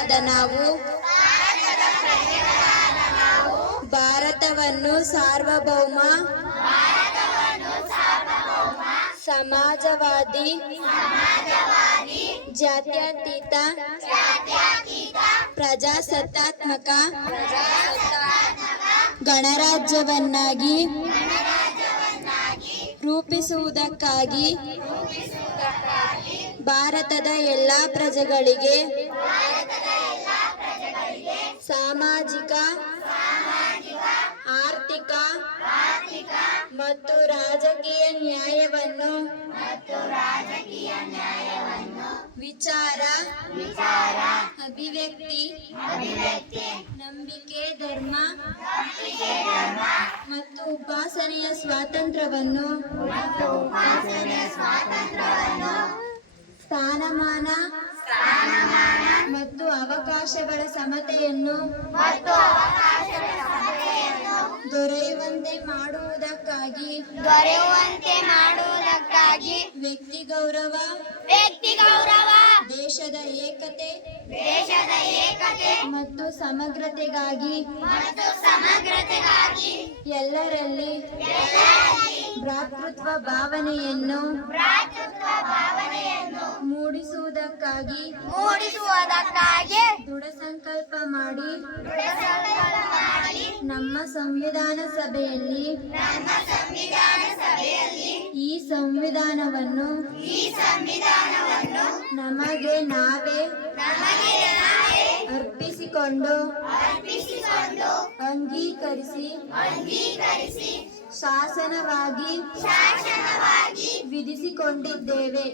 ಪ್ರಜೆಗಳಾದ ನಾವು ಭಾರತವನ್ನು ಸಾರ್ವಭೌಮ ಸಮಾಜವಾದಿ ಜಾತ್ಯತೀತ ಪ್ರಜಾಸತ್ತಾತ್ಮಕ ಗಣರಾಜ್ಯವನ್ನಾಗಿ ರೂಪಿಸುವುದಕ್ಕಾಗಿ ಭಾರತದ ಎಲ್ಲ ಪ್ರಜೆಗಳಿಗೆ ಸಾಮಾಜಿಕ ಆರ್ಥಿಕ ಮತ್ತು ರಾಜಕೀಯ ನ್ಯಾಯವನ್ನು ವಿಚಾರ ಅಭಿವ್ಯಕ್ತಿ ನಂಬಿಕೆ ಧರ್ಮ ಮತ್ತು ಉಪಾಸನೆಯ ಸ್ವಾತಂತ್ರ್ಯವನ್ನು ಸ್ಥಾನಮಾನ ಮತ್ತು ಅವಕಾಶಗಳ ಸಮತೆಯನ್ನು ದೊರೆಯುವಂತೆ ಮಾಡುವುದಕ್ಕಾಗಿ ವ್ಯಕ್ತಿ ಗೌರವ ದೇಶದ ಏಕತೆ ಮತ್ತು ಸಮಗ್ರತೆಗಾಗಿ ಎಲ್ಲರಲ್ಲಿ ಭ್ರಾತೃತ್ವ ಭಾವನೆಯನ್ನು ಮೂಡಿಸುವುದಕ್ಕಾಗಿ ದೃಢ ಸಂಕಲ್ಪ ಮಾಡಿ ನಮ್ಮ ಸಂವಿಧಾನ ಸಭೆಯಲ್ಲಿ ಈ ಸಂವಿಧಾನವನ್ನು ನಮಗೆ ನಾವೇ ಅರ್ಪಿಸಿಕೊಂಡು ಅಂಗೀಕರಿಸಿ ಶಾಸನವಾಗಿ ವಿಧಿಸಿಕೊಂಡಿದ್ದೇವೆ.